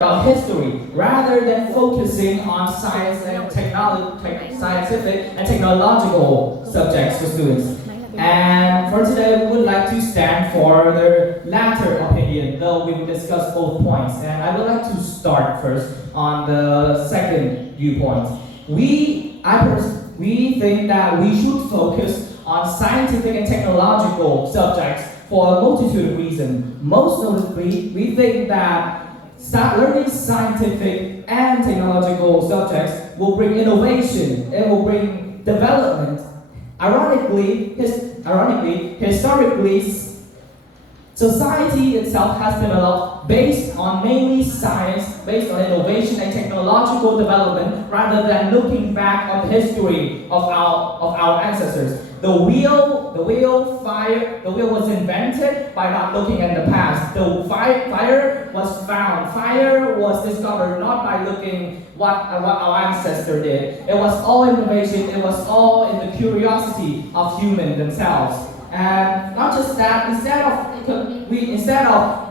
about history rather than focusing on science and scientific and technological subjects for students. And for today, we would like to stand for the latter opinion, though we will discuss both points. And I would like to start first on the second viewpoint. We think that we should focus on scientific and technological subjects for a multitude of reasons. Most notably, we think that learning scientific and technological subjects will bring innovation, it will bring development. Ironically, historically, society itself has developed based on mainly science, based on innovation and technological development, rather than looking back on the history of our ancestors. The wheel was invented by not looking at the past. The fire was found. Fire was discovered not by looking what our ancestor did. It was all innovation. It was all in the curiosity of humans themselves. And not just that. Instead of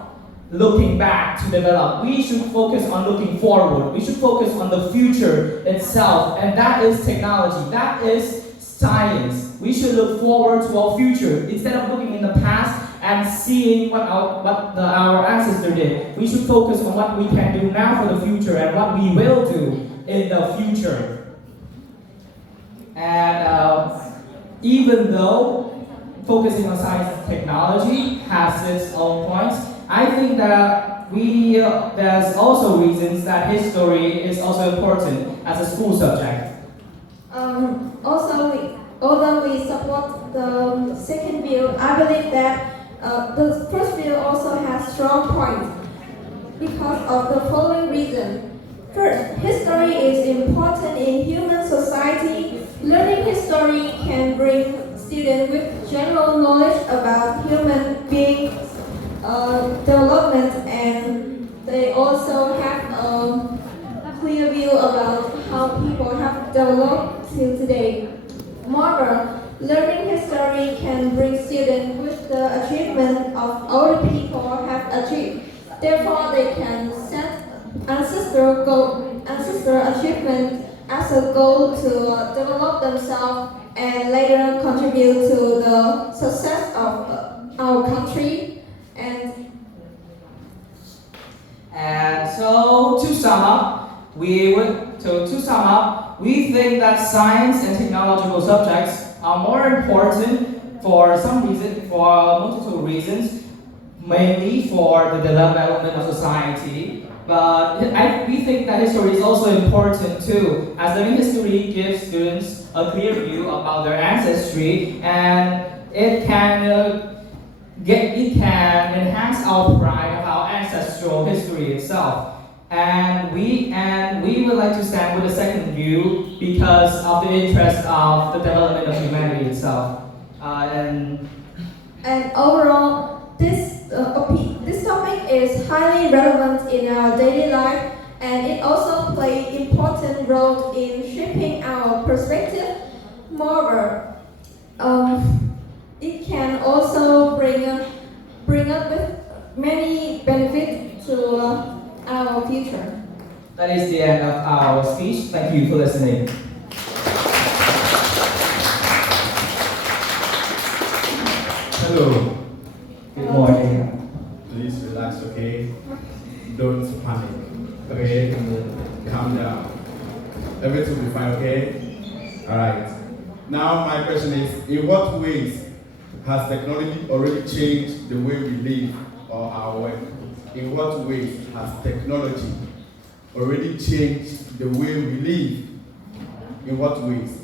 looking back to develop, we should focus on looking forward. We should focus on the future itself, and that is technology. That is science. We should look forward to our future instead of looking in the past and seeing what our ancestor did. We should focus on what we can do now for the future and what we will do in the future. And even though focusing on science and technology has its own points, I think that there's also reasons that history is also important as a school subject. Although we support the second view, I believe that the first view also has strong points because of the following reason. First, history is important in human society. Learning history can bring students with general knowledge about human beings' development, and they also have a clear view about how people have developed till today. Moreover, learning history can bring students with the achievement of older people have achieved. Therefore, they can set ancestral achievement as a goal to develop themselves and later contribute to the success of our country. And so to sum up, we think that science and technological subjects are more important for multiple reasons, mainly for the development of society. But we think that history is also important too, as learning history gives students a clear view about their ancestry, and it can enhance our pride of our ancestral history itself. And we would like to stand with the second view because of the interest of the development of humanity itself. And overall, this topic is highly relevant in our daily life, and it also plays an important role in shaping our perspective. Moreover, it can also bring up with many benefits to our future. That is the end of our speech. Thank you for listening. Hello. Good morning. Please relax, okay? Don't panic. Okay? Calm down. Everything will be fine, okay? Alright. Now my question is, in what ways has technology already changed the way we live or our work? In what ways has technology already changed the way we live? In what ways?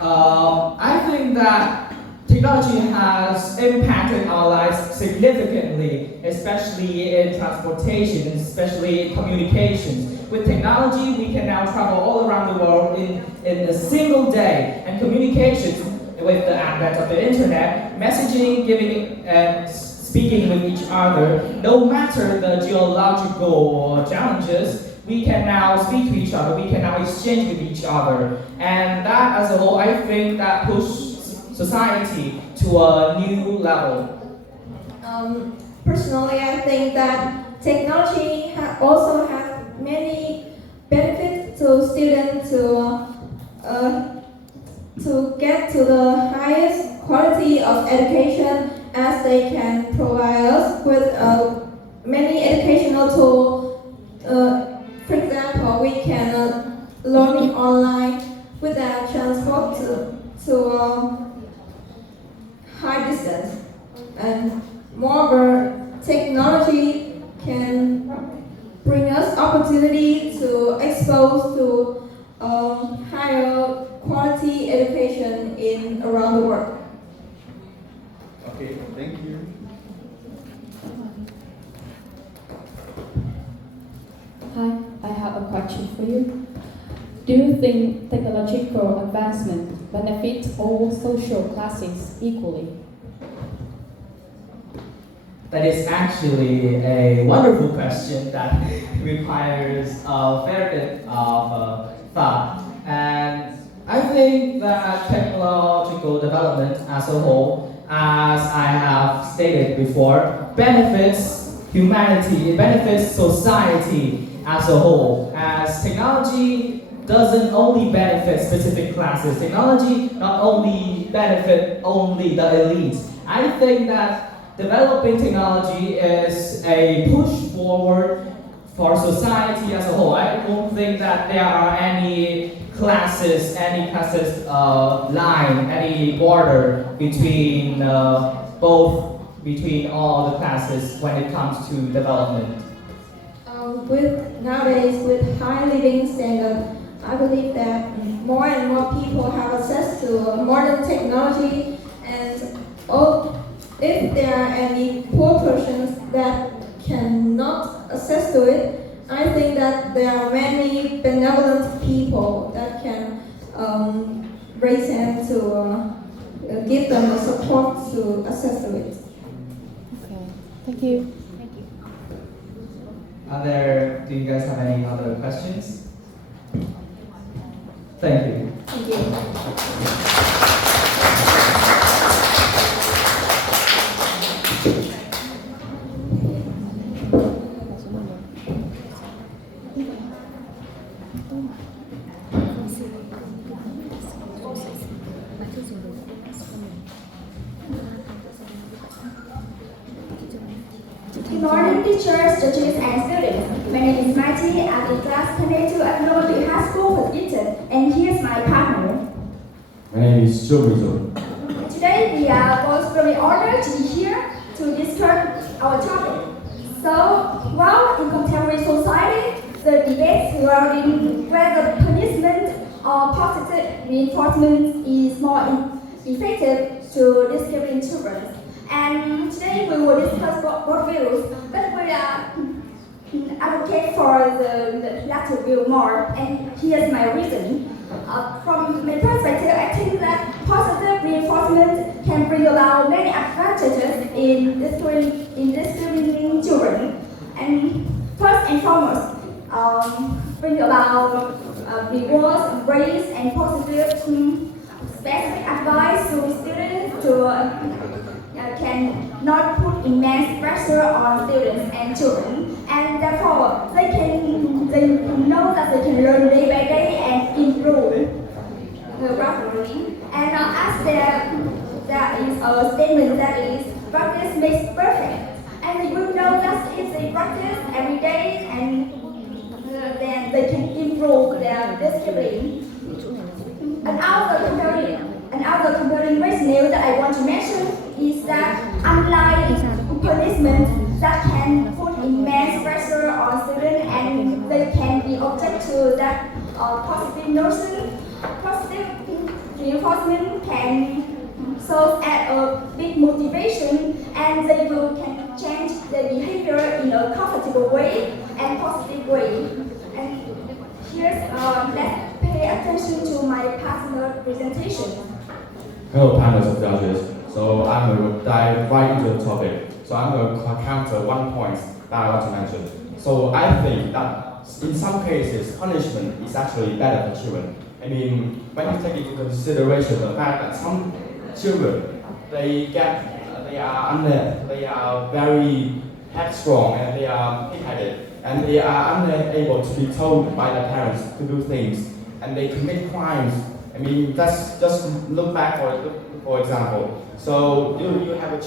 I think that technology has impacted our lives significantly, especially in transportation, especially in communications. With technology, we can now travel all around the world in a single day, and communications with the advent of the internet, messaging, giving, and speaking with each other, no matter the geological challenges, we can now speak to each other, we can now exchange with each other. And that as a whole, I think that pushed society to a new level. Personally, I think that technology also has education, as they can provide us with many educational tools. For example, we can learning online without transport to high distance. And moreover, technology can bring us opportunity to expose to higher quality education in around the world. Okay, thank you. Hi, I have a question for you. Do you think technological advancement benefits all social classes equally? That is actually a wonderful question that requires a fair bit of thought. And I think that technological development as a whole, as I have stated before, benefits humanity, it benefits society as a whole. As technology doesn't only benefit specific classes, technology not only benefit only the elite. I think that developing technology is a push forward for society as a whole. I don't think that there are any classes line, any border between between all the classes when it comes to development. With high living standard, I believe that more and more people have access to modern technology, and if there are any poor persons that cannot access to it, I think that there are many benevolent people that can raise them to give them the support to access to it. Okay, thank you. Do you guys have any other questions? Thank you. Thank you. Good morning, teachers, judges, and students. My name is Mighty. I'm in class 22 at Norway High School for Eton, and here's my partner. My name is Joe Rizzo. Today, we are both very honored to be here to discuss our topic. So, while in contemporary society, the debate regarding whether punishment or positive reinforcement is more effective to discipline children. And today we will discuss both views, but we are advocate for the latter view more, and here's my reason. From my perspective, I think that positive reinforcement can bring about many advantages in disciplining children. And first and foremost, bring about rewards, praise, and positive specific advice to students can not put immense pressure on students and children, and therefore they know that they can learn day by day and improve gradually. And as there is a statement that is practice makes perfect, and they will know that if they practice every day, and then they can improve their discipline. Another comparing rationale that I want to mention is that unlike punishment that can put immense pressure on students and they can be object to that positive notion, positive reinforcement can serve as a big motivation, and they can change their behavior in a comfortable way and positive way. And here's let's pay attention to my personal presentation. Hello, panelists of judges. So I'm going to dive right into the topic. So I'm going to counter one point that I want to mention. So I think that in some cases, punishment is actually better for children. I mean, when you take into consideration the fact that some children, they are very headstrong and they are big-headed and they are unable to be told by their parents to do things, and they commit crimes. I mean, just look back for example, so you have a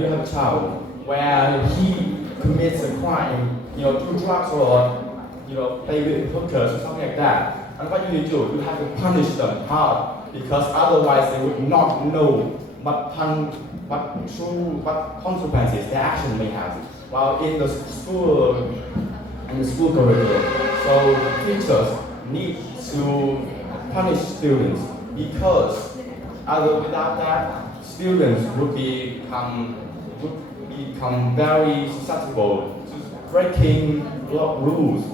you have a child where he commits a crime, do drugs or play with hookers or something like that. And what do? You have to punish them hard because otherwise they would not know what consequences their action may have. While in the school curriculum, so teachers need to punish students because without that, students would become very susceptible to breaking rules.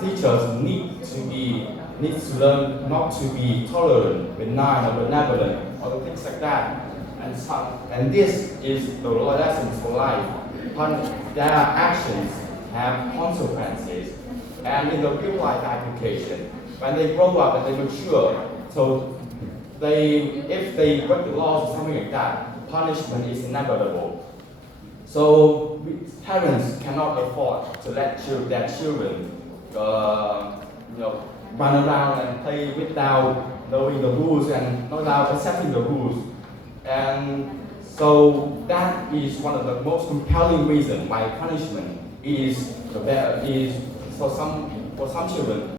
Teachers need to learn not to be tolerant, benign, or benevolent, or things like that. And this is the lesson for life. Their actions have consequences. And in the real life application, when they grow up and they mature, so if they break the laws or something like that, punishment is inevitable. So parents cannot afford to let their children run around and play without knowing the rules and without accepting the rules. And so that is one of the most compelling reasons why punishment is for some children